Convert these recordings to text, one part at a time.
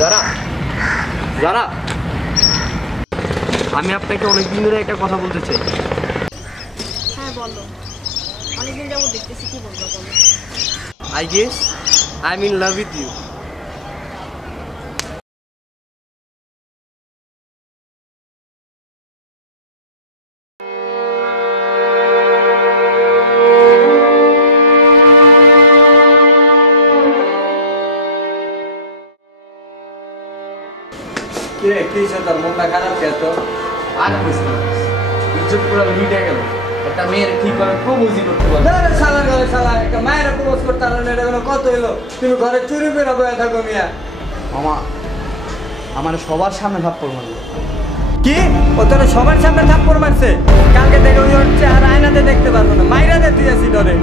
যারা যারা আমি আপনাকে অনেকদিন ধরে একটা কথা বলতে চাই। হ্যাঁ বলো, অনেকদিন যাবো দেখতেছি, কি বলবো বলো। I guess I'm in love with you. কি তোর মনটা খারাপ কে তো? আর বুঝতে ইজ্জত পুরো লুটে গেল। একটা মেয়ের ঠিক করে প্রপোজই করতে পারবে না। শালা গলে শালা একটা মায়ের প্রপোজ করতে পারলে না, এটা কোনো কত হলো? তুমি ঘরে চুরি করে বসে থাকো মিয়া। আমার সবার সামনে থাপ্পড় মারলো। কি ও তোর সবার সামনে থাপ্পড় মারছে? কালকে থেকে ওই ওর চেহারা আয়নাতে দেখতে পারবো না, মাইরা দে তুই আসি ডরে।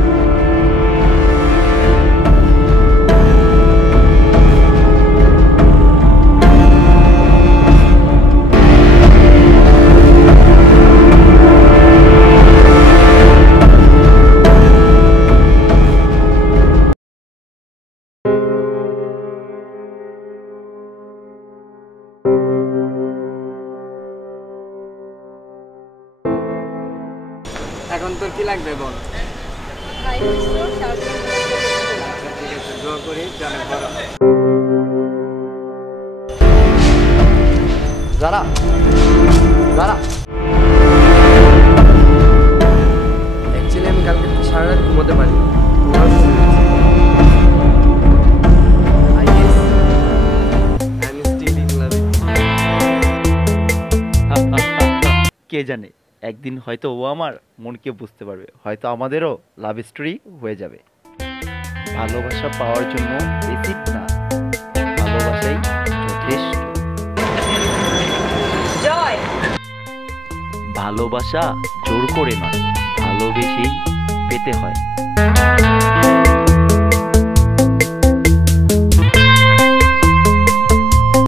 এখন তোর কি লাগবে বল? ঠিক আছে, দোয়া করি জানে বড়। যারা যারা অ্যাকচুয়ালি আমি কালকে সারা রাত ঘুমোতে পারি। কে জানে, একদিন হয়তো ও আমার মনকে বুঝতে পারবে, হয়তো আমাদেরও লাভ স্টোরি হয়ে যাবে। ভালোবাসা পাওয়ার জন্য এসিড না, ভালোবাসাই যথেষ্ট। জয়, ভালোবাসা জোর করে নয়, ভালোবেসেই পেতে হয়।